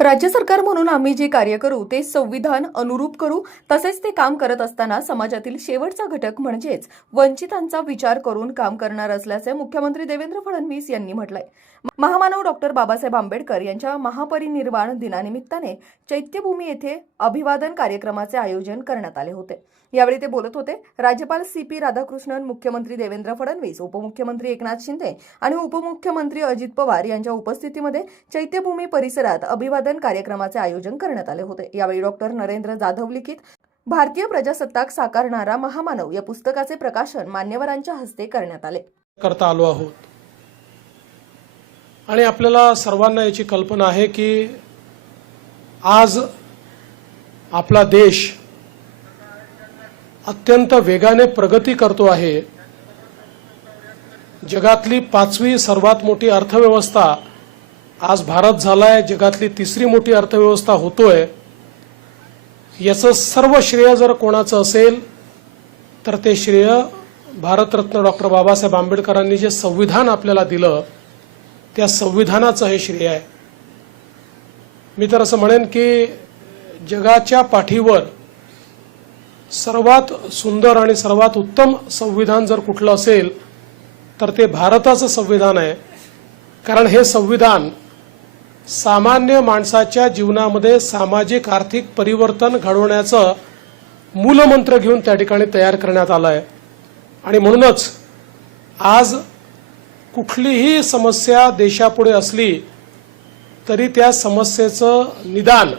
राज्य सरकार म्हणून आम्ही जे कार्य करू ते संविधान अनुरूप करू तसेच ते काम करत असताना समाजातील शेवटचा घटक म्हणजेच वंचितांचा विचार करून काम करणार असल्याचे मुख्यमंत्री देवेंद्र फडणवीस यांनी म्हटलंय. महामानव डॉक्टर बाबासाहेब आंबेडकर यांच्या महापरिनिर्वाण दिनानिमित्ताने चैत्यभूमी येथे अभिवादन कार्यक्रमाचे आयोजन करण्यात आले होते. यावेळी ते बोलत होते राज्यपाल सी पी राधाकृष्णन मुख्यमंत्री देवेंद्र फडणवीस उपमुख्यमंत्री एकनाथ शिंदे आणि उपमुख्यमंत्री अजित पवार यांच्या उपस्थितीमध्ये चैत्यभूमी परिसरात अभिवादन कार्यक्रमाचे आयोजन करण्यात आले होते. यावेळी डॉक्टर नरेंद्र जाधव लिखित भारतीय प्रजासत्ताक साकारणारा महामानव या पुस्तकाचे प्रकाशन मान्यवरांच्या हस्ते करण्यात आले. करता आलो आहोत. आणि आपल्याला सर्वांना याची कल्पना आहे की आज आपला देश अत्यंत वेगाने प्रगती करतो आहे. जगातली पाचवी सर्वात मोठी अर्थव्यवस्था आज भारत झालाय जगातली तिसरी मोठी अर्थव्यवस्था होतोय. याचं सर्व श्रेय जर कोणाचं असेल तर ते श्रेय भारतरत्न डॉक्टर बाबासाहेब आंबेडकरांनी जे संविधान आपल्याला दिलं त्या संविधानाचं हे श्रेय आहे. मी तर असं म्हणेन की जगाच्या पाठीवर सर्वात सुंदर आणि सर्वात उत्तम संविधान जर कुठलं असेल तर ते भारताचं संविधान आहे. कारण हे संविधान सामान्य माणसाच्या जीवनामध्ये सामाजिक आर्थिक परिवर्तन घडवण्याचं मूलमंत्र घेऊन त्या ठिकाणी तयार करण्यात आलं आहे आणि म्हणूनच आज कुठलीही समस्या देशापुढे असली तरी त्या समस्येचं निदान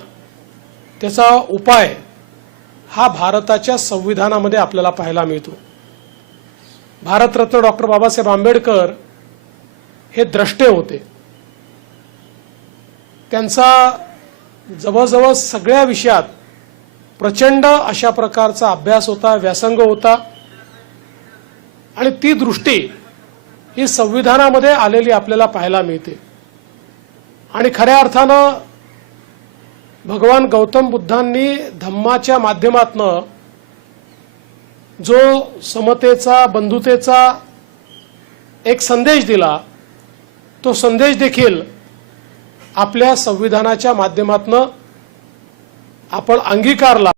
त्याचा उपाय हा भारताच्या संविधानामध्ये आपल्याला पाहायला मिळतो. भारतरत्न डॉक्टर बाबासाहेब आंबेडकर हे द्रष्टे होते. त्यांचा जवळजवळ सगळ्या विषयात प्रचंड अशा प्रकारचा अभ्यास होता व्यासंग होता. आणि ती दृष्टी ही संविधानामध्ये आलेली आपल्याला पाहायला मिळते. आणि खऱ्या अर्थानं भगवान गौतम बुद्धांनी धम्माच्या माध्यमातनं जो समतेचा बंधुतेचा एक संदेश दिला तो संदेश देखील आपल्या संविधानाच्या माध्यमातनं आपण अंगीकारला.